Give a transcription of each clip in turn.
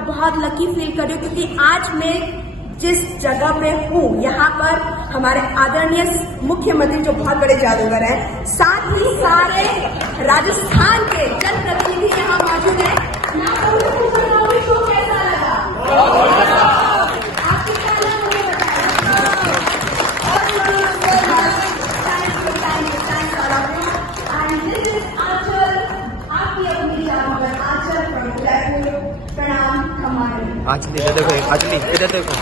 बहुत lucky feel कर रही हूँ क्योंकि आज मैं जिस जगह पे हूँ यहाँ पर हमारे आदरणीय मुख्यमंत्री जो बहुत बड़े जादूगर हैं, साथ ही सारे राजस्थान के जनप्रतिनिधि यहाँ मौजूद हैं। शो कैसा लगा? आंचली इधर देखो, आंचली इधर देखो।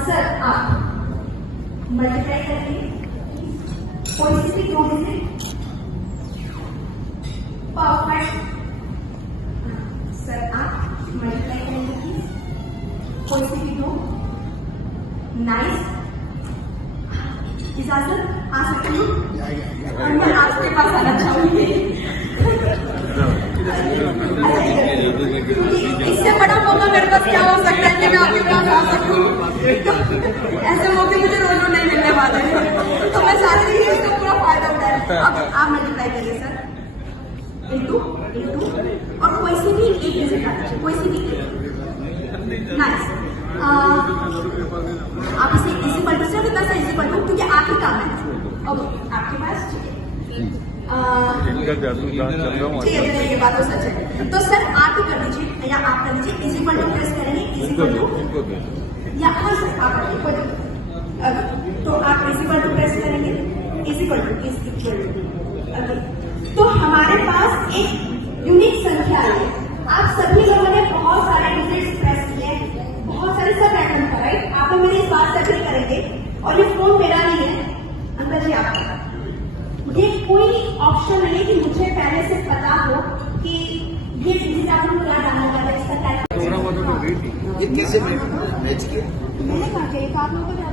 सर आप मल्टीप्लाई करेंगे कोई सी भी दो डिजिट। परफेक्ट। सर आप मल्टीप्लाई करेंगे कोई सी भी दो। नाइस। इजाजत आ सकती हूँ? मैं आपके पास आना चाहूंगी। इससे बड़ा मौका मेरे पास क्या हो सकता है कि मैं आपके पास आ सकूं? ऐसे मौके मुझे रोज रोज नहीं मिलने वाले हैं, तो मैं सारे दिन इसका पूरा फायदा उठाया। अब आप मल्टीप्लाई करिए सर, इंटू और कोई सी भी एक डिजिट आ जाए, कोई सी भी। नाइस। आप इसे इसी पढ़ से कितना सा इसी पढ़ लो क्योंकि आप ही काम है। ओके, आपके पास ठीक है, ये बात तो सच है। तो सर आप ही कर दीजिए या आप कर दीजिए। इसी पर प्रेस करेंगे, इसी पर या हाँ सर आप तो आप इसी पर प्रेस करेंगे, इसी पर तो हमारे पास एक यूनिक संख्या है। आप सभी लोगों ने बहुत सारे डिजिट्स प्रेस किए, बहुत सारे सब रैंडम था, राइट? आप लोग मेरी इस बात से एग्री करेंगे। और ये फोन मेरा नहीं है, अंकल जी आपका। ये कोई ऑप्शन नहीं है कि मुझे पहले से पता हो कि ये डिजिट आपको क्या डालना चाहता है, इसका टाइप। ये कैसे मैच किया? मैंने कहा कि आप लोगों को क्या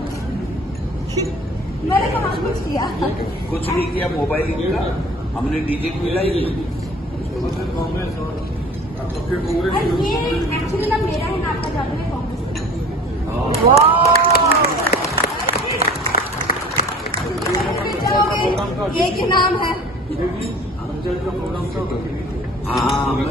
मैंने कहा कुछ किया? कुछ नहीं किया, मोबाइल किया, हमने डिजिट मिलाई। ये एक्चुअली ना मेरा है ना आपका जादू है कांग्रेस। ये क्या नाम है? हाँ मैं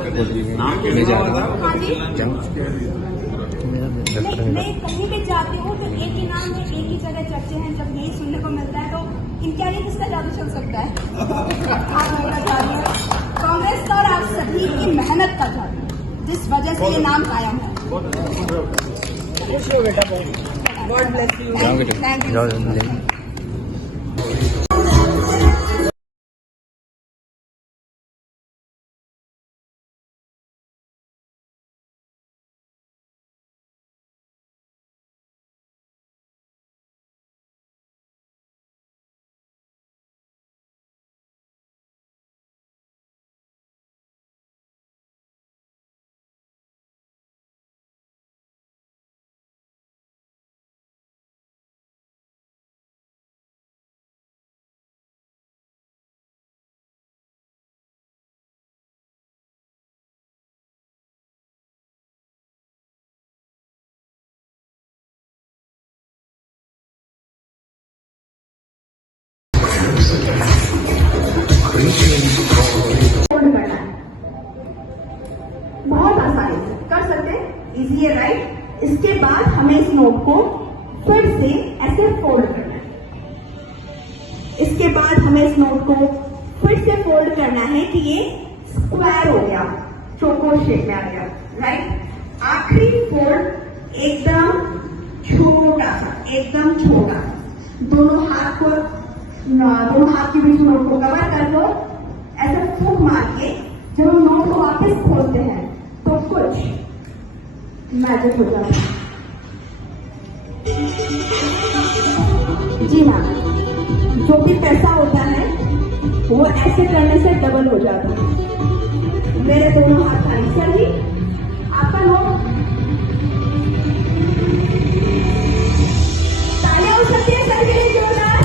कहीं भी जाती हूँ तो एक ही नाम है, एक ही जगह चर्चे हैं। जब यही सुनने को मिलता है तो इनका नहीं किसका जादू चल सकता है? आप लोगों का जादू है, कांग्रेस का और आप सभी की मेहनत का जादू, जिस वजह से ये नाम कायम है। God bless you. Thank you. बहुत आसानी से कर सकते हैं, इजी है, राइट? इसके बाद हमें इस नोट को फिर से ऐसे फोल्ड करना है। इसके बाद हमें इस नोट को फिर से फोल्ड करना है कि ये स्क्वायर हो गया, चौकोर शेप में आ गया, राइट? आखिरी फोल्ड एकदम छोटा सा, एकदम छोटा। दोनों हाथ के बीच नोट को कवर कर दो। ऐसा फूंक मार के जब हम नोट को वापस खोलते हैं तो कुछ मैजिक हो जाता है। जी हाँ, जो भी पैसा होता है वो ऐसे करने से डबल हो जाता है। मेरे दोनों हाथ खाली। सर जी आपका नोट तालियां हो सकती है सर के लिए जोरदार।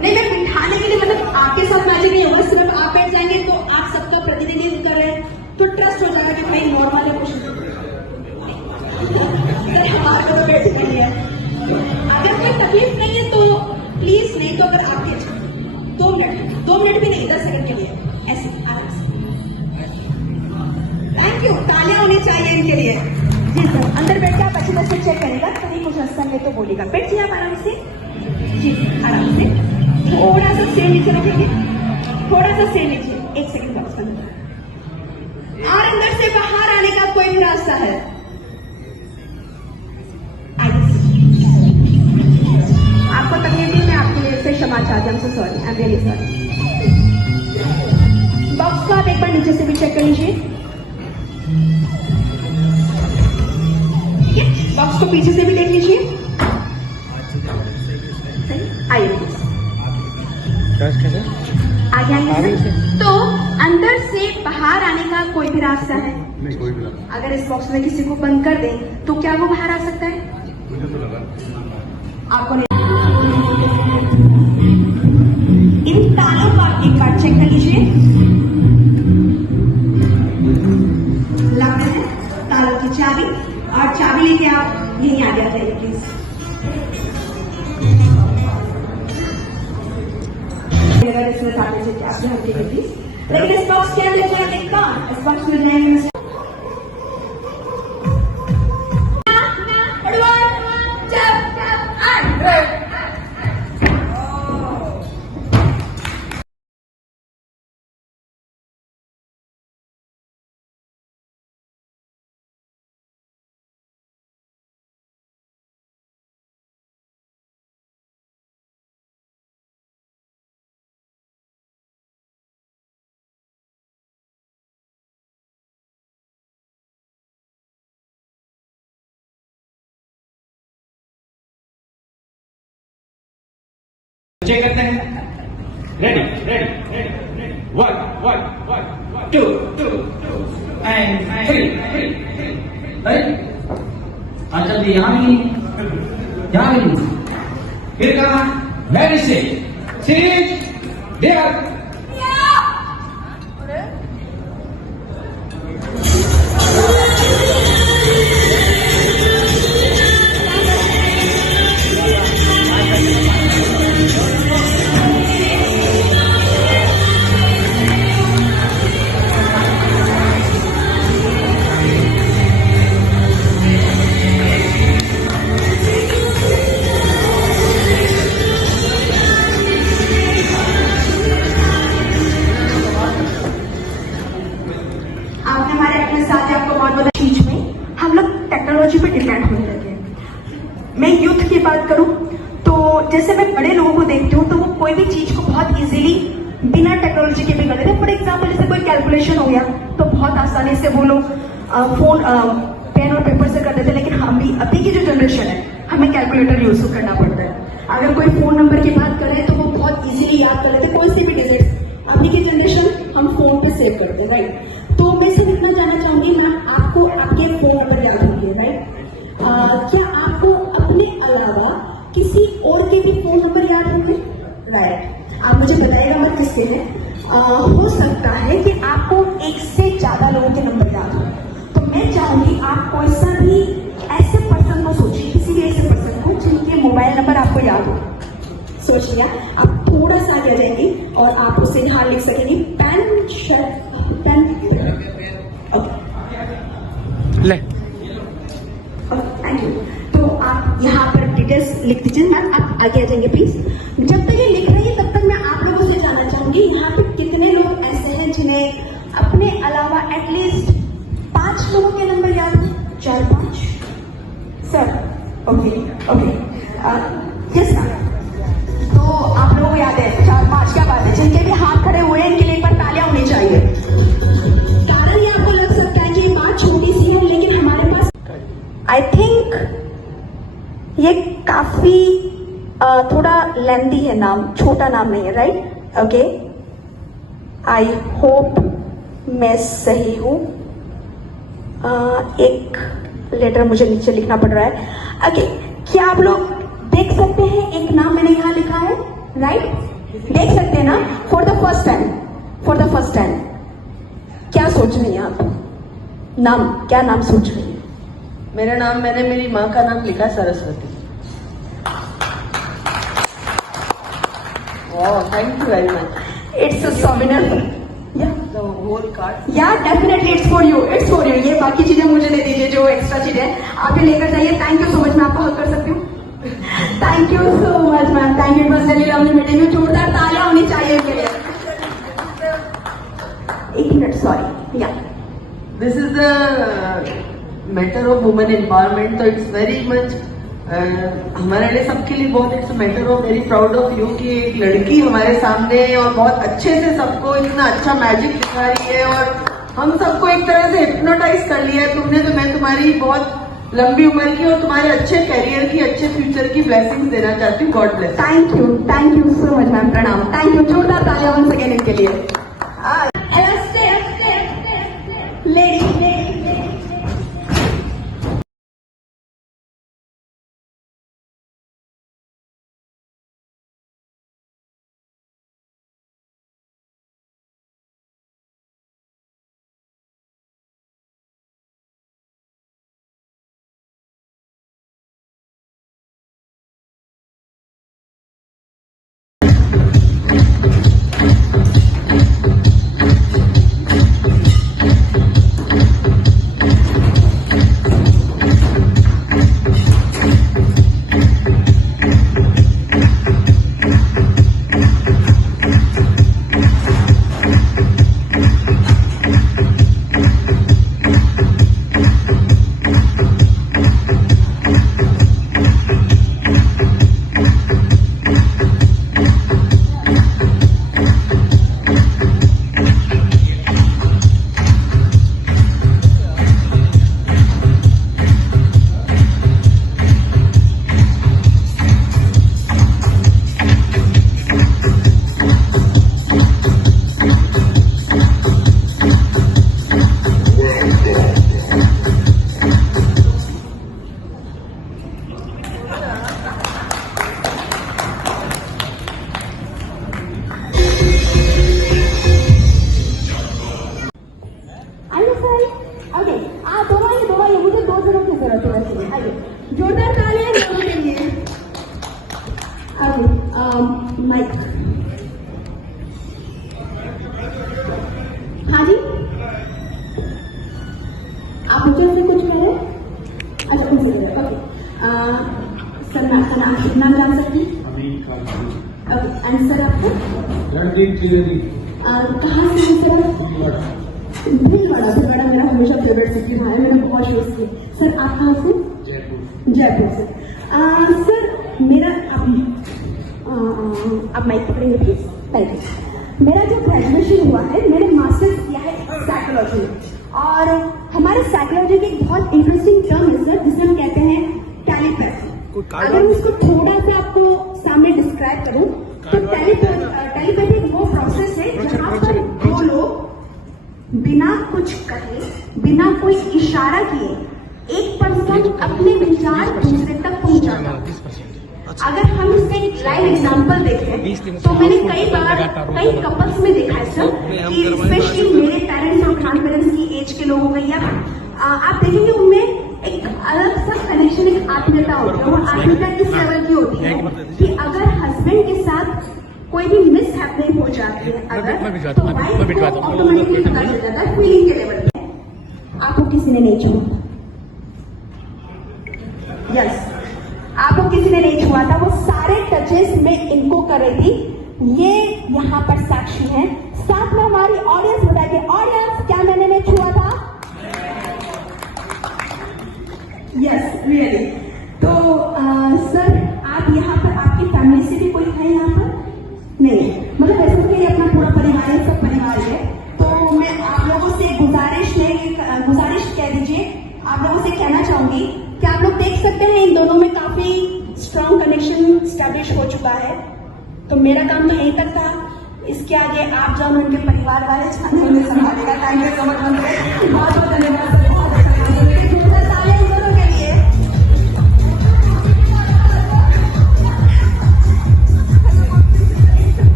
नहीं, मैं बिठाने के लिए मतलब आपके साथ मैजिक नहीं होगा, सिर्फ आप बैठ जाएंगे तो आप सबका प्रतिनिधित्व कर रहे हैं तो ट्रस्ट हो जाएगा कि भाई नॉर्मल है, कुछ हमारे को बैठ नहीं है। अगर कोई तकलीफ नहीं है तो प्लीज, नहीं तो अगर आपके 2 मिनट भी नहीं, 10 सेकंड के लिए ऐसे आराम से। थैंक यू, तालियां होनी चाहिए इनके लिए। जी सर, अंदर बैठ के आप अच्छी तरह से चेक करेगा, कभी कुछ हंसन है तो बोलेगा। बैठिए आप आराम से। जी आराम से, थोड़ा सा सिर नीचे रखेंगे, थोड़ा सा सिर नीचे। 1 सेकंड का पसंद। और अंदर से बाहर आने का कोई भी रास्ता है? आपको तकलीफ दी, मैं आपके लिए से क्षमा चाहती हूँ, sorry, I am really sorry. Box को आप एक बार नीचे से भी चेक कर लीजिए। बॉक्स को पीछे से भी देख लीजिए। आइए प्लीज, आगे आइए। तो अंदर से बाहर आने का कोई भी रास्ता है? नहीं, कोई भी लगा। अगर इस बॉक्स में किसी को बंद कर दें तो क्या वो बाहर आ सकता है? मुझे तो लगा। आपको नहीं। इन तालों को आप एक बार चेक कर लीजिए। लग रहे हैं तालों की चाबी, और चाबी लेके आप यहीं आगे आ जाइए प्लीज। अगर इसमें ताले से आप यहाँ के प्लीज, लेकिन इस बॉक्स के अंदर जरा देखता, इस बॉक्स में जाएंगे। चेक करते हैं। Ready ready ready, 1 2 and 3। जल्दी यहाँ भी फिर कहा वेरी से देयर। टेक्नोलॉजी पे डिपेंड होने लगे हैं। मैं यूथ की बात करूं तो जैसे मैं बड़े लोगों को देखती हूँ तो वो कोई भी चीज को बहुत इजीली बिना टेक्नोलॉजी के भी कर लेते हैं। फॉर एग्जाम्पल जैसे कोई कैलकुलेशन हो गया तो बहुत आसानी से वो लोग फोन पेन और पेपर से कर देते हैं, लेकिन हम भी अभी की जो जनरेशन है हमें कैलकुलेटर यूज करना पड़ता है। अगर कोई फोन नंबर की बात कर रहे हैं तो वो बहुत इजीली याद कर लेते हैं, कोई से भी डिजिट। अभी की जनरेशन हम फोन पे सेव करते हैं, राइट। तो मैं सिर्फ इतना जानना चाहूंगी मैम, आपको आपके फोन नंबर याद होंगे, राइट। क्या आपको अपने अलावा किसी और के भी फोन नंबर याद होंगे? राइट, आप मुझे बताइएगा मैं किसके हैं। हो सकता है कि आपको एक से ज्यादा लोगों के नंबर याद हो, तो मैं चाहूंगी आप कोई सा भी ऐसे पर्सन को सोचिए, किसी भी ऐसे पर्सन को जिनके मोबाइल नंबर आपको याद हो। सोच लिया, आप थोड़ा सा आगे आ जाएंगे और आप उसे यहाँ लिख सकेंगे। पेन ले, थैंक यू। तो आप यहाँ पर डिटेल्स लिख दीजिए। मैम आप आगे आ जाएंगे प्लीज। जब तक ये लिख रही है तब तक मैं आप लोगों से जानना चाहूंगी यहाँ पे कितने लोग ऐसे हैं जिन्हें अपने अलावा एटलीस्ट 5 लोगों के नंबर याद है? 4-5 sir? Okay okay, yes ma'am. तो आप लोगों को याद है 4-5? क्या बात है। जिनके भी हाथ खड़े हुए हैं इनके लिए एक बार तालियां होनी चाहिए। कारण ये आपको लग सकता है कि ये बात छोटी सी है, लेकिन हमारे पास आई थिंक ये काफी थोड़ा लेंदी है नाम, छोटा नाम नहीं है, राइट। ओके, आई होप मैं सही हूं। एक लेटर मुझे नीचे लिखना पड़ रहा है। ओके, क्या आप लोग देख सकते हैं एक नाम मैंने यहाँ लिखा है? राइट? देख सकते हैं ना? फॉर द फर्स्ट टाइम क्या सोच रही हैं आप? क्या नाम सोच रही हैं? मेरा नाम, मैंने मेरी माँ का नाम लिखा सरस्वती। वाह, thank you very much. It's a souvenir. The whole card. Yeah definitely it's for you. ये बाकी चीजें मुझे दे दीजिए, जो एक्स्ट्रा चीजें आप ये लेकर जाइए। Thank you so much. मैं आपको हक कर सकती हूँ? Thank you so much ma'am, thank you. It was really lovely meeting you. जोरदार तालियां होनी चाहिए इनके लिए। एक मिनट, सॉरी। या this is the matter of women empowerment, तो इट्स वेरी मच हमारे लिए, सबके लिए बहुत, it's matter of very proud of you कि एक लड़की हमारे सामने और बहुत अच्छे से सबको इतना अच्छा मैजिक दिखा रही है और हम सबको एक तरह से हिप्नोटाइज कर लिया है तुमने। तो मैं तुम्हारी बहुत लंबी उम्र की और तुम्हारे अच्छे करियर की, अच्छे फ्यूचर की ब्लेसिंग्स देना चाहती हूँ। God bless. Thank you so much ma'am. प्रणाम। Thank you. जोरदार तालियां वंस अगेन इनके लिए। लेडी जोरदार तालियां दोनों के लिए। माइक। हाँ जी, आप मुझे से कुछ कह रहे हैं? अच्छा, उनसे कह रहे हैं। ओके सर, मैं आपका नाम जान सकती हूँ? ओके, एंड सर आपको? कहाँ से हैं सर आप? भीलवाड़ा मेरा हमेशा फेवरेट सिटी रहा है, मैंने बहुत शोज किए। सर आप कहाँ से? जयपुर से। सर मेरा आप माइक पकड़ेंगे प्लीज? Thank you. मेरा जो ग्रेजुएशन हुआ है, मैंने मास्टर्स किया है साइकोलॉजी में, और हमारे साइकोलॉजी की एक बहुत इंटरेस्टिंग टर्म है सर, जिसे हम कहते हैं टेलीपैथी। अगर मैं उसको थोड़ा सा आपको सामने डिस्क्राइब करूं तो टेलीपैथी वो प्रोसेस है जहां पर दो लोग बिना कुछ कहे, बिना कोई इशारा किए, एक पर्सन अपने विचार दूसरे तक पहुंचाता है। अगर हम इसका एक लाइव एग्जांपल देखें तो मैंने कई बार कई कपल्स में देखा है सर, कि स्पेशली मेरे पेरेंट्स और ग्रैंड पेरेंट्स की एज के लोग हो गए, या आप देखेंगे उनमें एक अलग सा कनेक्शन, एक आत्मीयता होती है। और आत्मीयता किस लेवल की होती है कि अगर हस्बैंड के साथ कोई भी मिस हैपनिंग हो जाती है अगर, तो वाइफ को ऑटोमेटिकली पता चल जाता है फीलिंग के लेवल पे। आपको किसी ने नहीं छुआ? यस, आपको किसी ने नहीं छुआ था। वो सारे टचेस मैं इनको कर रही थी, ये यहाँ पर साक्षी है। साथ में हमारी ऑडियंस बताइए, ऑडियंस क्या मैंने नहीं छुआ था? Yes, really. तो सर आप यहाँ पर, आपकी फैमिली से भी कोई है यहाँ पर? नहीं, मतलब वैसे तो ये अपना पूरा परिवार है, सब परिवार है। तो मैं आप लोगों से गुजारिश कह दीजिए, आप लोगों से कहना चाहूंगी कि आप लोग देख सकते हैं इन दोनों में काफी स्ट्रॉन्ग कनेक्शन स्टैब्लिश हो चुका है। तो मेरा काम तो यहीं तक था, इसके आगे आप जाओ उनके परिवार वाले संभालेगा। थैंक यू सो मच, बहुत बहुत धन्यवाद।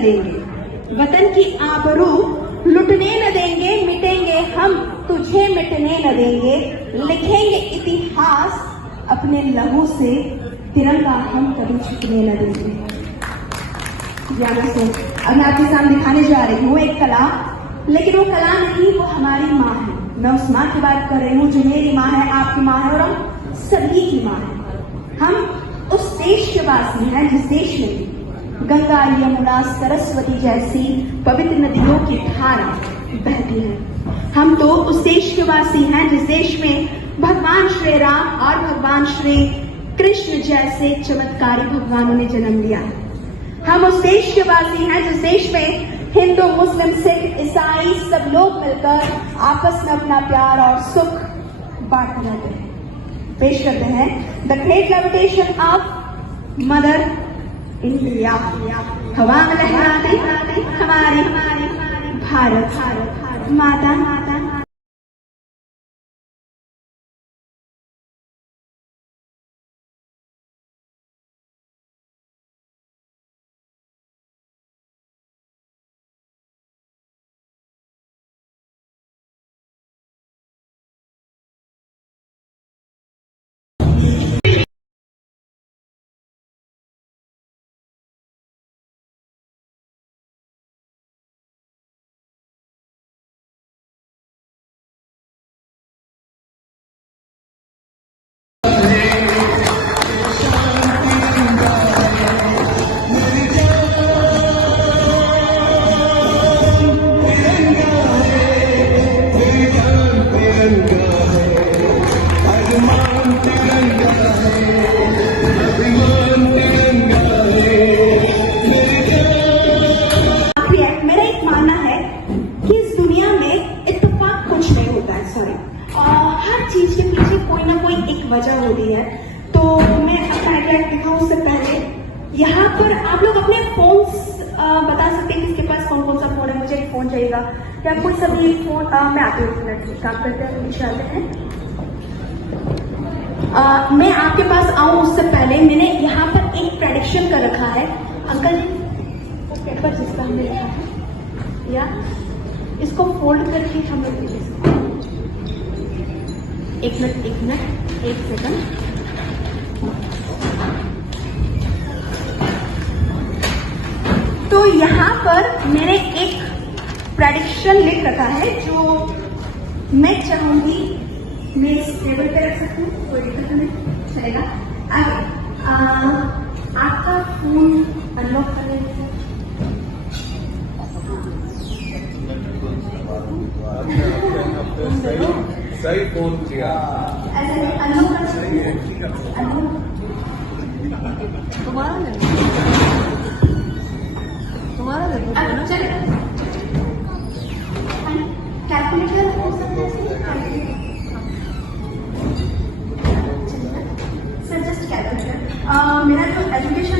न देंगे, वतन की आबरू लुटने न देंगे, मिटेंगे हम तुझे मिटने न देंगे, लिखेंगे इतिहास अपने लहू से, तिरंगा हम कभी छुपने न देंगे। अब मैं आपके सामने दिखाने जा रही हूँ एक कला, लेकिन वो कला नहीं, वो हमारी माँ है। मैं उस माँ की बात कर रही हूँ जो मेरी माँ है, आपकी माँ है और हम सभी की माँ है। हम उस देश के वासी हैं जिस देश में गंगा, यमुना, सरस्वती जैसी पवित्र नदियों की धारा बहती है। हम तो उस देश के वासी हैं जिस देश में भगवान श्री राम और भगवान श्री कृष्ण जैसे चमत्कारी भगवानों ने जन्म लिया है। हम उस देश के वासी हैं जिस देश में हिंदू, मुस्लिम, सिख, ईसाई सब लोग मिलकर आपस में अपना प्यार और सुख बांटते रहते हैं। पेश करते हैं the great levitation of mother India. हवा में लहराती हमारी भारत माता। वजह होती है, तो मैं अपना आइडिया दिखाऊं उससे पहले यहाँ पर आप लोग अपने फोन बता सकते हैं किसके पास कौन कौन सा फोन है। मुझे एक फोन चाहिएगा या कुछ सभी फोन मैं आती हूँ, काम करते हैं निशाते हैं। मैं आपके पास आऊं उससे पहले मैंने यहाँ पर एक प्रेडिक्शन कर रखा है। अंकल जी वो पेपर जिसका हमने लिखा है या इसको फोल्ड करके हम लोग लिख सकते हैं। एक मिनट एक सेकंड। तो यहाँ पर मैंने एक प्रेडिक्शन लिख रखा है जो मैं चाहूंगी मैं इस टेबल पे रख सकूं, कोई दिक्कत नहीं चलेगा। आपका फोन अनलॉक कर लेंगे। सही फोन किया, ऐसे अनलॉक कर सकते तुम्हारा कैलकुलेटर हो सकता है सर, जस्ट कैलकुलेटर। मेरा जो एजुकेशन